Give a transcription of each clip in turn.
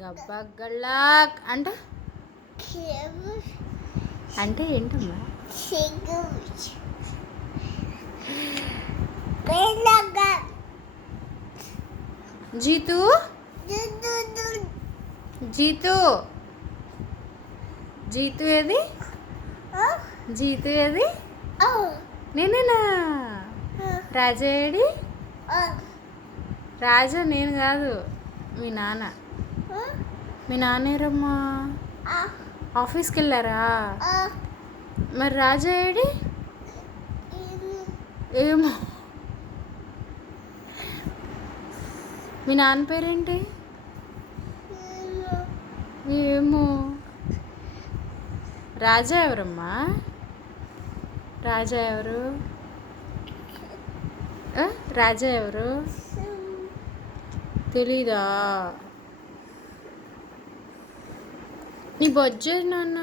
గబ్బగళ్ళాక్ అంటే అంటే ఏంటమ్మా? జీతు జీతు జీతు ఏది? జీతు ఏది? నేనేనా? రాజా ఏడి? రాజా నేను కాదు, మీ నాన్న. మీ నాన్నేరమ్మా? ఆఫీస్కి వెళ్ళారా? మరి రాజా ఏడి? ఏమో. మీ నాన్న పేరేంటి? ఏమో. రాజా ఎవరమ్మా? రాజా ఎవరు? రాజా ఎవరు తెలీదా? నీ బొజ్జే నాన్న.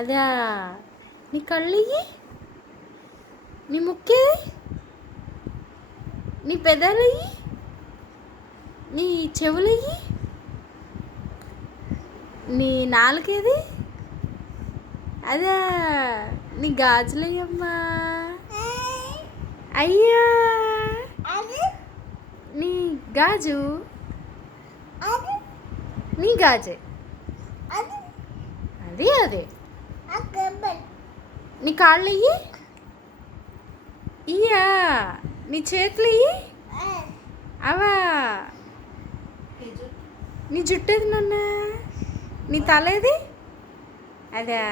అదా నీ కళ్ళు, నీ ముక్కే, నీ పెదాలు, నీ చెవులు, నీ నాలుకేది? అదా నీ గాజులయ్యమ్మా. అయ్యా నీ గాజు, నీ గాజే అది. అదే నీ కాళ్ళు ఇయ్యా, నీ చేతులు అవా, నీ జుట్టు ఏది నాన్న? నీ తల ఏది? అదా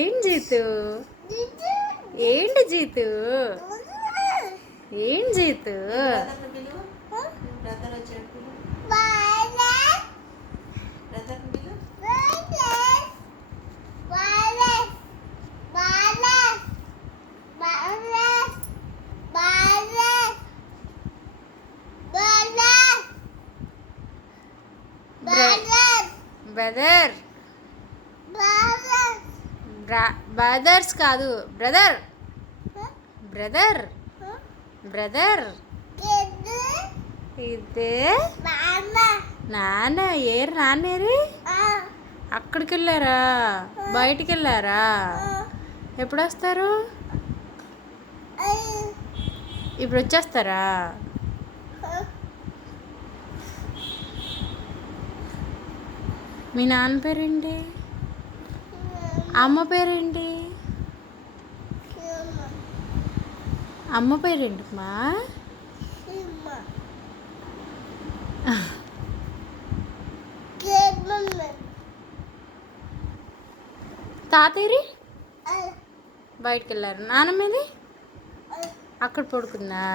ఏం జీతు? ఏంటి జీతు? ఏం జీతు? బ్రదర్, బ్రదర్స్ కాదు, బ్రదర్. బ్రదర్ బ్రదర్ ఇదే నాన్న. ఏరు నాన్నేరి? అక్కడికి వెళ్ళారా? బయటికి వెళ్ళారా? ఎప్పుడు వస్తారు? ఇప్పుడు వచ్చేస్తారా? మీ నాన్న పేరేంటి? అమ్మ పేరేంటి? అమ్మ పేరేంటమ్మా? తాతయ్యరి బయటికి వెళ్ళారు. నాన్నమ్మది అక్కడ పడుకుందా?